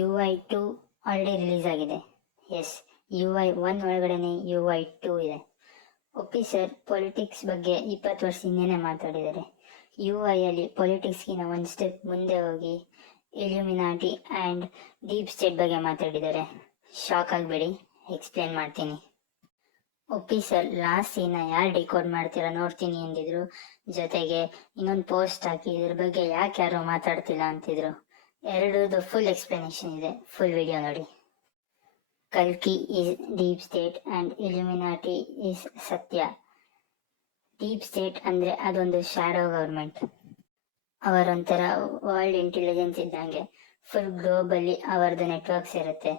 UI 2 already release ಆಗಿದೆ. S, UI 1 ಒಳಗಡೆನೆ UI 2 ಇದೆ. ಒಪ್ಪಿ ಸರ್ ಪೊಲಿಟಿಕ್ಸ್ ಬಗ್ಗೆ 20 ವರ್ಷ ಹಿಂದೆನೇ ಮಾತಾಡಿದ್ದಾರೆ. UI ಪೊಲಿಟಿಕ್ಸ್ಗಿನ ಒಂದು ಸ್ಟೆಪ್ ಮುಂದೆ ಹೋಗಿ ಇಲ್ಯುಮಿನಾಟಿ ಆ್ಯಂಡ್ ಡೀಪ್ ಸ್ಟೇಟ್ ಬಗ್ಗೆ ಮಾತಾಡಿದ್ದಾರೆ. ಶಾಕ್ ಆಗಬೇಡಿ, ಎಕ್ಸ್ಪ್ಲೇನ್ ಮಾಡ್ತೀನಿ. ಒಪ್ಪಿ ಸರ್ ಲಾಸ್ಟ್ ಸೀನ ಯಾರು ಡಿಕೋಡ್ ಮಾಡ್ತೀರಾ ನೋಡ್ತೀನಿ ಅಂದಿದ್ರು. ಜೊತೆಗೆ ಇನ್ನೊಂದು ಪೋಸ್ಟ್ ಹಾಕಿ ಇದ್ರ ಬಗ್ಗೆ ಯಾಕೆ ಯಾರು ಮಾತಾಡ್ತಿಲ್ಲ ಅಂತಿದ್ರು. ಎರಡರದ್ದು ಫುಲ್ ಎಕ್ಸ್ಪ್ಲನೇಷನ್ ಇದೆ, ಫುಲ್ ವಿಡಿಯೋ ನೋಡಿ. ಕಲ್ಕಿ is deep state and Illuminati is ಸತ್ಯ. ಡೀಪ್ ಸ್ಟೇಟ್ ಅಂದರೆ ಅದೊಂದು ಶ್ಯಾಡೋ ಗೌರ್ಮೆಂಟ್. ಅವರೊಂಥರ ವರ್ಲ್ಡ್ ಇಂಟೆಲಿಜೆನ್ಸ್ ಇದ್ದಂಗೆ. ಫುಲ್ ಗ್ಲೋಬಲ್ಲಿ ಅವರದ್ದು ನೆಟ್ವರ್ಕ್ಸ್ ಇರುತ್ತೆ.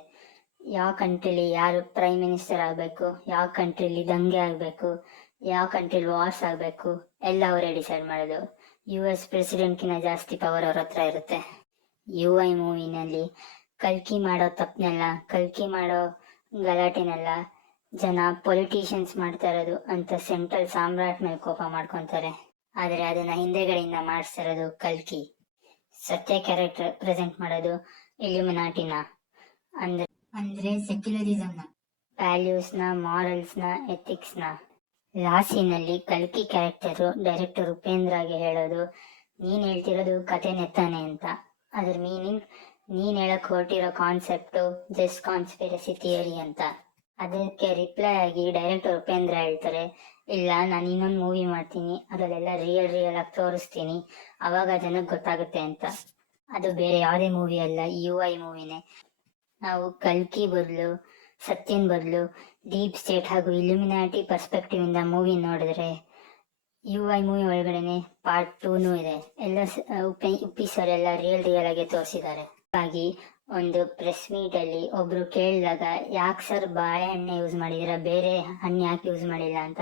ಯಾವ ಕಂಟ್ರಿಲಿ ಯಾರು ಪ್ರೈಮ್ ಮಿನಿಸ್ಟರ್ ಆಗಬೇಕು, ಯಾವ ಕಂಟ್ರಿಲಿ ದಂಗೆ ಆಗಬೇಕು, ಯಾವ ಕಂಟ್ರಿಲಿ ವಾರ್ಸ್ ಆಗಬೇಕು ಎಲ್ಲ ಅವರೇ ಡಿಸೈಡ್ ಮಾಡೋದು. US ಪ್ರೆಸಿಡೆಂಟ್ಗಿನ ಜಾಸ್ತಿ ಪವರ್ ಅವ್ರ ಹತ್ರ ಇರುತ್ತೆ. UI ಮೂವಿನಲ್ಲಿ ಕಲ್ಕಿ ಮಾಡೋ ತಪ್ಪನೆಲ್ಲ, ಕಲ್ಕಿ ಮಾಡೋ ಗಲಾಟೆನೆಲ್ಲ ಜನ ಪೊಲಿಟಿಷಿಯನ್ಸ್ ಮಾಡ್ತಾ ಇರೋದು ಅಂತ ಸೆಂಟ್ರಲ್ ಸಾಮ್ರಾಟ್ ಮೇಲೆ ಕೋಪ ಮಾಡ್ಕೊತಾರೆ. ಆದರೆ ಅದನ್ನ ಹಿಂದೆಗಡೆಯಿಂದ ಮಾಡಿಸ್ತಾ ಇರೋದು ಕಲ್ಕಿ. ಸತ್ಯ ಕ್ಯಾರೆಕ್ಟರ್ ಪ್ರೆಸೆಂಟ್ ಮಾಡೋದು ಇಲ್ಯುಮಿನಾಟಿನ, ಅಂದ್ರೆ ಸೆಕ್ಯುಲರಿಸಮ್ನ, ವ್ಯಾಲ್ಯೂಸ್ನ, ಮಾರಲ್ಸ್ನ, ಎಥಿಕ್ಸ್ನ. ಲಾಸ್ಟ್ ಸೀನಲ್ಲಿ ಕಲ್ಕಿ ಕ್ಯಾರೆಕ್ಟರು ಡೈರೆಕ್ಟರ್ ಉಪೇಂದ್ರಗೆ ಹೇಳೋದು, ನೀನು ಹೇಳ್ತಿರೋದು ಕಥೆನೇ ತಾನೆ ಅಂತ. ಅದ್ರ ಮೀನಿಂಗ್ ನೀನು ಹೇಳಕ್ ಹೊರಟಿರೋ ಕಾನ್ಸೆಪ್ಟು ಜಸ್ಟ್ ಕಾನ್ಸ್ಪಿರಸಿ ಥಿಯರಿ ಅಂತ. ಅದಕ್ಕೆ ರಿಪ್ಲೈ ಆಗಿ ಡೈರೆಕ್ಟರ್ ಉಪೇಂದ್ರ ಹೇಳ್ತಾರೆ, ಇಲ್ಲ ನಾನು ಇನ್ನೊಂದು ಮೂವಿ ಮಾಡ್ತೀನಿ, ಅದರಲ್ಲೆಲ್ಲ ರಿಯಲ್ ಆಗಿ ತೋರಿಸ್ತೀನಿ, ಅವಾಗ ಜನಕ್ಕೆ ಗೊತ್ತಾಗುತ್ತೆ ಅಂತ. ಅದು ಬೇರೆ ಯಾವುದೇ ಮೂವಿ ಅಲ್ಲ, UI ಮೂವಿನೇ. ನಾವು ಕಲ್ಕಿ ಬದಲು, ಸತ್ಯನ್ ಬದಲು ಡೀಪ್ ಸ್ಟೇಟ್ ಹಾಗೂ ಇಲ್ಯುಮಿನಾಟಿ ಪರ್ಸ್ಪೆಕ್ಟಿವ್ ಇಂದ ಮೂವಿ ನೋಡಿದ್ರೆ UI ಮೂವಿ ಒಳಗಡೆನೆ ಪಾರ್ಟ್ 2 ಇದೆ. ಎಲ್ಲ ಉಪ್ಪಿ ಸರ್ ಎಲ್ಲ ರಿಯಲ್ ಆಗಿ ತೋರಿಸಿದ್ದಾರೆ. ಹಾಗಾಗಿ ಒಂದು ಪ್ರೆಸ್ ಮೀಟ್ ಅಲ್ಲಿ ಒಬ್ರು ಕೇಳಿದಾಗ, ಯಾಕೆ ಸರ್ ಬಾಳೆಹಣ್ಣೆ ಯೂಸ್ ಮಾಡಿದಿರ, ಬೇರೆ ಹಣ್ಣು ಯಾಕೆ ಯೂಸ್ ಮಾಡಿಲ್ಲ ಅಂತ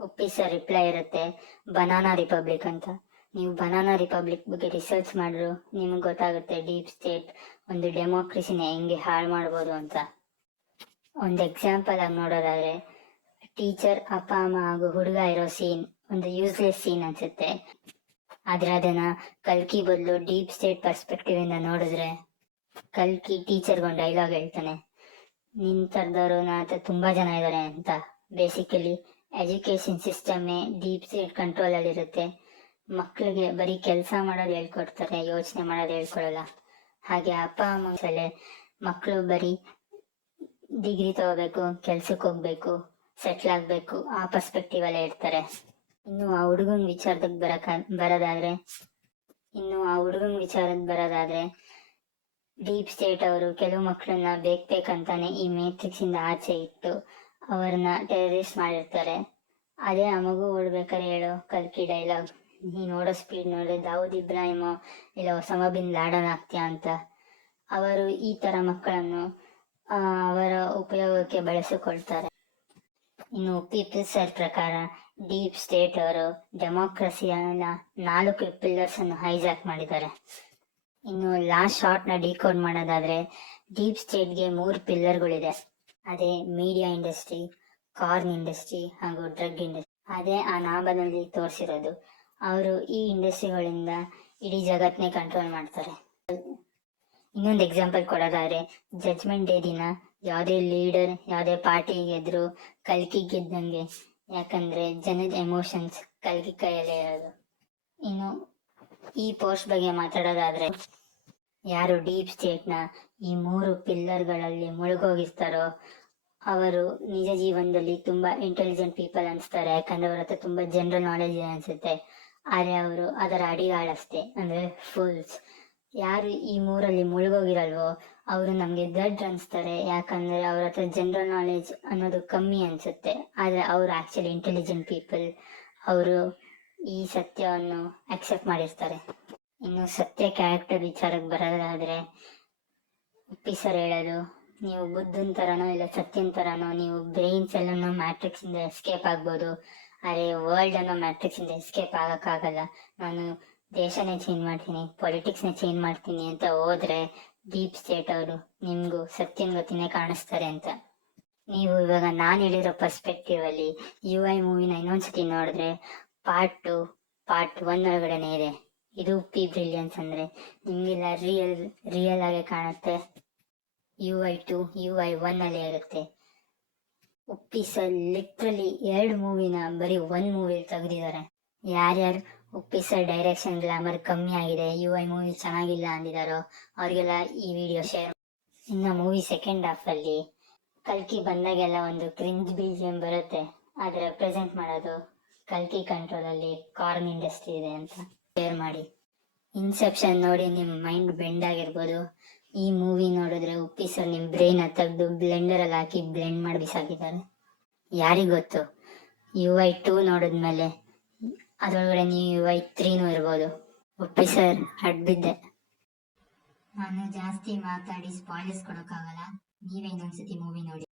ಉಪ್ಪಿ ಸರ್ ರಿಪ್ಲೈ ಇರುತ್ತೆ, ಬನಾನಾ ರಿಪಬ್ಲಿಕ್ ಅಂತ. ನೀವು ಬನಾನಾ ರಿಪಬ್ಲಿಕ್ ಬಗ್ಗೆ ರಿಸರ್ಚ್ ಮಾಡಿದ್ರು ನಿಮ್ಗೆ ಗೊತ್ತಾಗುತ್ತೆ ಡೀಪ್ ಸ್ಟೇಟ್ ಒಂದು ಡೆಮೋಕ್ರಸಿನ ಹೆಂಗೆ ಹಾಳು ಮಾಡ್ಬೋದು ಅಂತ. ಒಂದು ಎಕ್ಸಾಂಪಲ್ ಆಗಿ ನೋಡೋದಾದ್ರೆ, ಟೀಚರ್, ಅಪ್ಪ ಅಮ್ಮ ಹಾಗೂ ಹುಡುಗ ಇರೋ ಸೀನ್ ಒಂದು ಯೂಸ್ಲೆಸ್ ಸೀನ್ ಅನ್ಸುತ್ತೆ. ಆದ್ರೆ ಅದನ್ನ ಕಲ್ಕಿ ಬದಲು ಡೀಪ್ ಸ್ಟೇಟ್ ಪರ್ಸ್ಪೆಕ್ಟಿವ್ ಇಂದ ನೋಡಿದ್ರೆ, ಕಲ್ಕಿ ಟೀಚರ್ಗೊಂದು ಡೈಲಾಗ್ ಹೇಳ್ತಾನೆ, ನಿನ್ ತರದವರು ನನ್ನ ತುಂಬಾ ಜನ ಇದ್ದಾರೆ ಅಂತ. ಬೇಸಿಕಲಿ ಎಜುಕೇಶನ್ ಸಿಸ್ಟಮ್ಮೇ ಡೀಪ್ ಸ್ಟೇಟ್ ಕಂಟ್ರೋಲ್ ಅಲ್ಲಿ ಇರುತ್ತೆ. ಮಕ್ಕಳಿಗೆ ಬರೀ ಕೆಲಸ ಮಾಡೋದು ಹೇಳ್ಕೊಡ್ತಾರೆ, ಯೋಚನೆ ಮಾಡೋದು ಹೇಳ್ಕೊಡಲ್ಲ. ಹಾಗೆ ಅಪ್ಪ ಅಮ್ಮ ಸಲ ಮಕ್ಕಳು ಬರೀ ಡಿಗ್ರಿ ತಗೋಬೇಕು, ಕೆಲ್ಸಕ್ಕೆ ಹೋಗ್ಬೇಕು, ಸೆಟ್ಲ್ ಆಗ್ಬೇಕು, ಆ ಪರ್ಸ್ಪೆಕ್ಟಿವ್ ಅಲ್ಲೇ ಇರ್ತಾರೆ. ಇನ್ನು ಆ ಹುಡುಗನ ವಿಚಾರದಾಗ ಬರೋದಾದ್ರೆ ಡೀಪ್ ಸ್ಟೇಟ್ ಅವರು ಕೆಲವು ಮಕ್ಕಳನ್ನ ಬೇಕಂತಾನೆ ಈ ಮ್ಯಾಟ್ರಿಕ್ಸ್ ಇಂದ ಆಚೆ ಇಟ್ಟು ಅವರನ್ನ ಟೆರರಿಸ್ಟ್ ಮಾಡಿರ್ತಾರೆ. ಅದೇ ಆ ಮಗು ಓಡ್ಬೇಕಾದ್ರೆ ಹೇಳೋ ಕಲ್ಕಿ ಡೈಲಾಗ್, ನೀ ನೋಡೋ ಸ್ಪೀಡ್ ನೋಡಿದ್ರೆ ದಾವೂದ್ ಇಬ್ರಾಹಿಮೋ ಇಲ್ಲ ಒಸಾಮಾ ಬಿನ್ ಲಾಡನ್ ಆಗ್ತೀಯಾ ಅಂತ. ಅವರು ಈ ತರ ಮಕ್ಕಳನ್ನು ಅವರ ಉಪಯೋಗಕ್ಕೆ ಬಳಸಿಕೊಳ್ತಾರೆ. ಇನ್ನು ಪೀಪಲ್ ಸರ್ ಪ್ರಕಾರ ಡೀಪ್ ಸ್ಟೇಟ್ ಅವರು ಡೆಮೋಕ್ರಸಿಯ 4 ಪಿಲ್ಲರ್ಸ್ ಅನ್ನು ಹೈಜಾಕ್ ಮಾಡಿದ್ದಾರೆ. ಇನ್ನು ಲಾಸ್ಟ್ ಶಾರ್ಟ್ ನ ಡಿಕೋಡ್ ಮಾಡೋದಾದ್ರೆ, ಡೀಪ್ ಸ್ಟೇಟ್ಗೆ 3 ಪಿಲ್ಲರ್ಗಳಿದೆ. ಅದೇ ಮೀಡಿಯಾ ಇಂಡಸ್ಟ್ರಿ, ಕಾರ್ನ್ ಇಂಡಸ್ಟ್ರಿ ಹಾಗೂ ಡ್ರಗ್ ಇಂಡಸ್ಟ್ರಿ. ಅದೇ ಆ ನಾಭದಲ್ಲಿ ತೋರಿಸಿರೋದು. ಅವರು ಈ ಇಂಡಸ್ಟ್ರಿಗಳಿಂದ ಇಡೀ ಜಗತ್ತನ್ನೇ ಕಂಟ್ರೋಲ್ ಮಾಡ್ತಾರೆ. ಇನ್ನೊಂದು ಎಕ್ಸಾಂಪಲ್ ಕೊಡೋದಾದ್ರೆ, ಜಡ್ಜ್ಮೆಂಟ್ ಡೇ ದಿನ ಯಾವುದೇ ಲೀಡರ್ ಯಾವುದೇ ಪಾರ್ಟಿ ಗೆದ್ರು ಕಲ್ಕಿ ಗೆದ್ದಂಗೆ. ಯಾಕಂದ್ರೆ ಜನದ ಎಮೋಷನ್ಸ್ ಕಲ್ಕಿ ಕೈಯಲ್ಲೇ ಇರೋದು. ಇನ್ನು ಈ ಪೋಸ್ಟ್ ಬಗ್ಗೆ ಮಾತಾಡೋದಾದ್ರೆ, ಯಾರು ಡೀಪ್ ಸ್ಟೇಟ್ ನ ಈ 3 ಪಿಲ್ಲರ್ಗಳಲ್ಲಿ ಮುಳುಗೋಗಿರ್ತಾರೋ ಅವರು ನಿಜ ಜೀವನದಲ್ಲಿ ತುಂಬಾ ಇಂಟೆಲಿಜೆಂಟ್ ಪೀಪಲ್ ಅನ್ಸ್ತಾರೆ. ಯಾಕಂದ್ರೆ ಅವ್ರ ಹತ್ರ ತುಂಬಾ ಜನರಲ್ ನಾಲೆಜ್ ಇದೆ ಅನ್ಸುತ್ತೆ. ಆದ್ರೆ ಅವರು ಅದರ ಅಡಿಗಾಳಷ್ಟೇ, ಅಂದ್ರೆ ಫುಲ್ಸ್. ಯಾರು ಈ 3ರಲ್ಲಿ ಮುಳುಗೋಗಿರಲ್ವೋ ಅವರು ನಮ್ಗೆ ದಡ್ಡ ಅನ್ಸ್ತಾರೆ. ಯಾಕಂದ್ರೆ ಅವ್ರ ಹತ್ರ ಜನರಲ್ ನಾಲೆಜ್ ಅನ್ನೋದು ಕಮ್ಮಿ ಅನ್ಸುತ್ತೆ. ಆದ್ರೆ ಅವ್ರು ಆಕ್ಚುಲಿ ಇಂಟೆಲಿಜೆಂಟ್ ಪೀಪಲ್. ಅವರು ಈ ಸತ್ಯವನ್ನು ಅಕ್ಸೆಪ್ಟ್ ಮಾಡಿರ್ತಾರೆ. ಇನ್ನು ಸತ್ಯ ಕ್ಯಾರೆಕ್ಟರ್ ವಿಚಾರಕ್ಕೆ ಬರೋದಾದ್ರೆ, ಉಪ್ಪಿ ಸರ್ ಹೇಳೋದು, ನೀವು ಬುದ್ಧನ್ ತರನೋ ಇಲ್ಲ ಸತ್ಯನ್ ತರನೋ ನೀವು ಬ್ರೈನ್ಸ್ ಎಲ್ಲನೋ ಮ್ಯಾಟ್ರಿಕ್ಸ್ ಇಂದ ಎಸ್ಕೇಪ್ ಆಗ್ಬೋದು, ಅರೆ ವರ್ಲ್ಡ್ ಅನ್ನೋ ಮ್ಯಾಟ್ರಿಕ್ಸ್ ಇಂದ ಎಸ್ಕೇಪ್ ಆಗಕ್ಕಾಗಲ್ಲ. ನಾನು ದೇಶನೇ ಚೇಂಜ್ ಮಾಡ್ತೀನಿ, ಪೊಲಿಟಿಕ್ಸ್ನ ಚೇಂಜ್ ಮಾಡ್ತೀನಿ ಅಂತ ಹೋದ್ರೆ ಡೀಪ್ ಸ್ಟೇಟ್ ಅವರು ನಿಮ್ಗೂ ಸತ್ಯನ್ ಗತಿನೇ ಕಾಣಿಸ್ತಾರೆ ಅಂತ. ನೀವು ಇವಾಗ ನಾನು ಹೇಳಿರೋ ಪರ್ಸ್ಪೆಕ್ಟಿವ್ ಅಲ್ಲಿ UI ಮೂವಿನ ಇನ್ನೊಂದ್ಸತಿ ನೋಡಿದ್ರೆ ಪಾರ್ಟ್ 1 ಒಳಗಡೆನೆ ಇದೆ. ಇದು ಪಿ ಬ್ರಿಲಿಯನ್ಸ್. ಅಂದ್ರೆ ನಿಮ್ಗೆಲ್ಲ ರಿಯಲ್ ಆಗಿ ಕಾಣುತ್ತೆ. UI2 UI1 ಅಲ್ಲೇ ಇರುತ್ತೆ. ಉಪ್ಪಿ ಸರ್ ಲಿಟ್ರಲಿ 2 ಮೂವಿನ ಬರೀ 1 ಮೂವಿಲಿ ತೆಗೆದಿದ್ದಾರೆ. ಯಾರ್ಯಾರು ಉಪ್ಪಿ ಸರ್ ಡೈರೆಕ್ಷನ್ ಗ್ಲಾಮರ್ ಕಮ್ಮಿ ಆಗಿದೆ, UI ಮೂವಿ ಚೆನ್ನಾಗಿಲ್ಲ ಅಂದಿದ್ದಾರೋ ಅವ್ರಿಗೆಲ್ಲ ಈ ವಿಡಿಯೋ ಶೇರ್. ಇನ್ನು ಮೂವಿ ಸೆಕೆಂಡ್ ಹಾಫ್ ಅಲ್ಲಿ ಕಲ್ಕಿ ಬಂದಾಗೆಲ್ಲ ಒಂದು ಕ್ರಿಂಜ್ BGM ಬರುತ್ತೆ. ಅದು ರೆಪ್ರೆಸೆಂಟ್ ಮಾಡೋದು ಕಲ್ಕಿ ಕಂಟ್ರೋಲ್ ಅಲ್ಲಿ ಕಾರ್ನ್ ಇಂಡಸ್ಟ್ರಿ ಇದೆ ಅಂತ ಶೇರ್ ಮಾಡಿ. ಇನ್ಸೆಪ್ಷನ್ ನೋಡಿ ನಿಮ್ಮ ಮೈಂಡ್ ಬೆಂಡ್ ಆಗಿರ್ಬೋದು. ಈ ಮೂವಿ ನೋಡಿದ್ರೆ ಉಪ್ಪಿ ಸರ್ ನಿಮ್ಮ ಬ್ರೈನ್ ತೆಗೆದು ಬ್ಲೆಂಡರ್ ಅಲ್ಲಿ ಹಾಕಿ ಬ್ಲೆಂಡ್ ಮಾಡಿ ಬಿಸಾಕಿದ್ದಾರೆ. ಯಾರಿಗೊತ್ತು, UI2 ನೋಡಿದ್ಮೇಲೆ ಅದರೊಳಗಡೆ ನೀವು UI3 ಇರ್ಬೋದು. ಉಪ್ಪಿ ಸರ್ ಅಡ್ಬಿದ್ದೆ. ನಾನು ಜಾಸ್ತಿ ಮಾತಾಡಿ ಸ್ಪಾಯ್ಲರ್ಸ್ ಕೊಡೋಕ್ಕಾಗಲ್ಲ, ನೀವೇ ಇನ್ನೊಂದ್ಸತಿ ಮೂವಿ ನೋಡಿ.